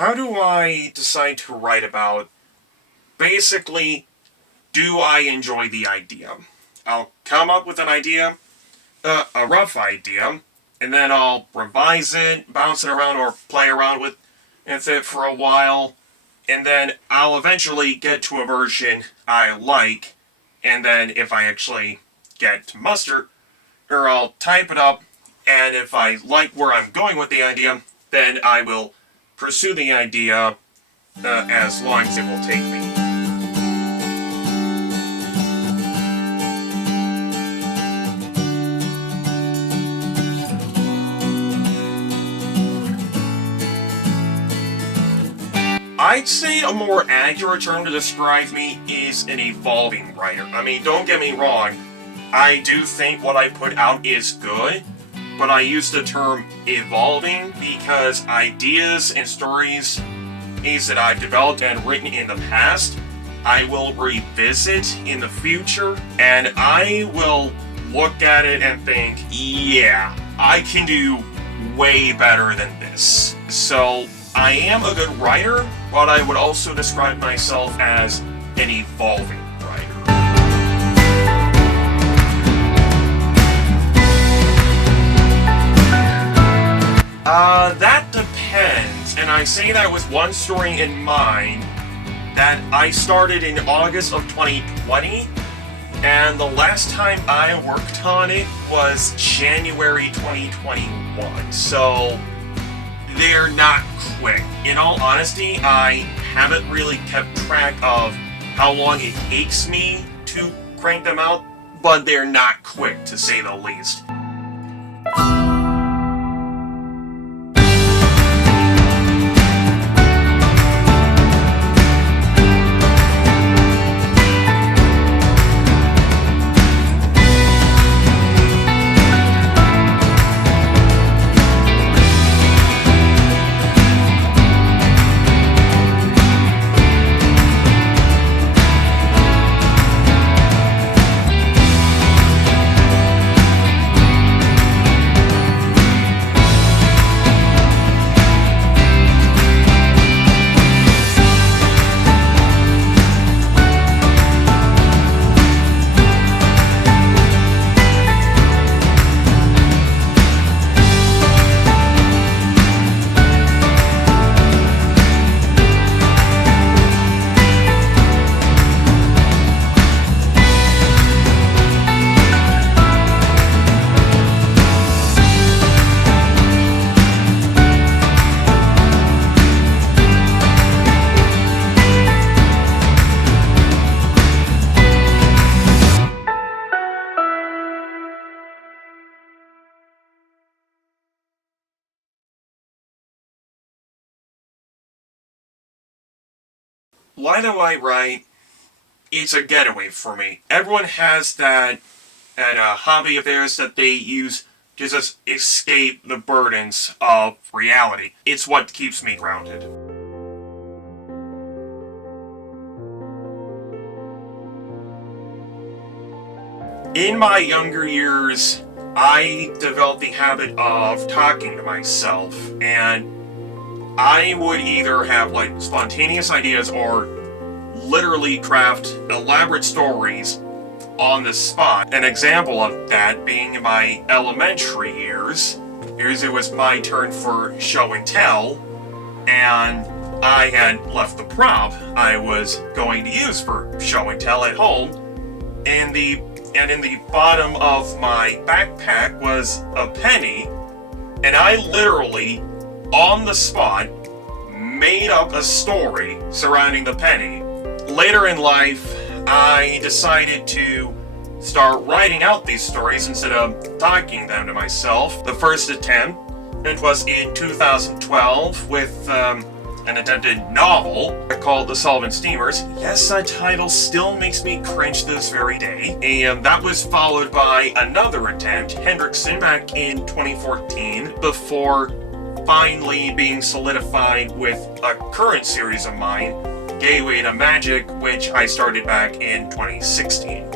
How do I decide to write about? Basically, do I enjoy the idea? I'll come up with an idea, a rough idea, and then I'll revise it, bounce it around, or play around with it for a while, and then I'll eventually get to a version I like, and then if I actually get to muster, or I'll type it up, and if I like where I'm going with the idea, then I will pursue the idea as long as it will take me. I'd say a more accurate term to describe me is an evolving writer. I mean, don't get me wrong, I do think what I put out is good, but I use the term evolving because ideas and stories that I've developed and written in the past, I will revisit in the future, and I will look at it and think, yeah, I can do way better than this. So I am a good writer, but I would also describe myself as an evolving writer. That depends, and I say that with one story in mind that I started in August of 2020, and the last time I worked on it was January 2021, so they're not quick. In all honesty, I haven't really kept track of how long it takes me to crank them out, but they're not quick, to say the least. Why do I write? It's a getaway for me. Everyone has that hobby of theirs that they use to just escape the burdens of reality. It's what keeps me grounded. In my younger years, I developed the habit of talking to myself, and I would either have like spontaneous ideas or literally craft elaborate stories on the spot. An example of that being in my elementary years. It was my turn for show and tell, and I had left the prop I was going to use for show and tell at home, and in the bottom of my backpack was a penny, and I literally, on the spot, made up a story surrounding the penny. Later in life, I decided to start writing out these stories instead of talking them to myself. The first attempt, it was in 2012 with an attempted novel called The Solvent Steamers. Yes, that title still makes me cringe this very day. And that was followed by another attempt, Hendrickson, back in 2014, before finally being solidified with a current series of mine, Gateway to Magic, which I started back in 2016.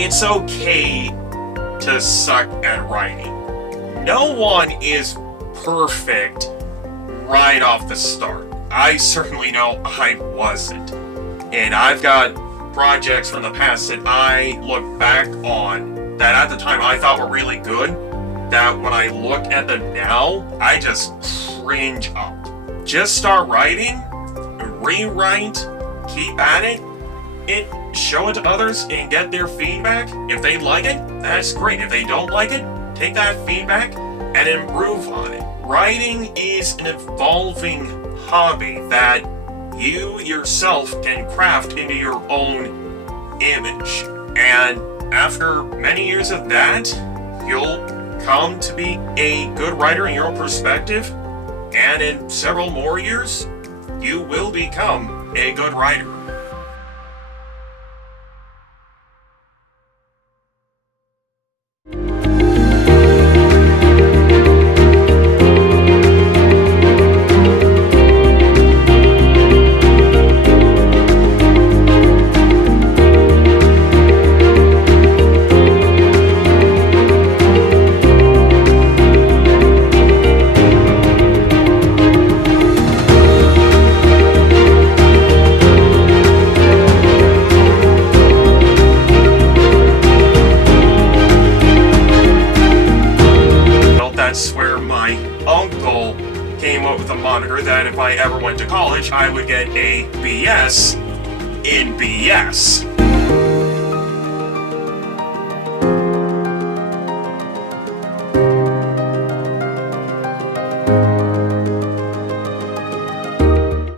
it's okay to suck at writing. No one is perfect right off the start. I certainly know I wasn't. And I've got projects from the past that I look back on that at the time I thought were really good, that when I look at them now, I just cringe up. Just start writing, rewrite, keep at it, and show it to others and get their feedback. If they like it, that's great. If they don't like it, take that feedback and improve on it. Writing is an evolving hobby that you yourself can craft into your own image. And after many years of that, you'll come to be a good writer in your own perspective. And in several more years, you will become a good writer. That's where my uncle came up with a moniker that if I ever went to college, I would get a BS in BS.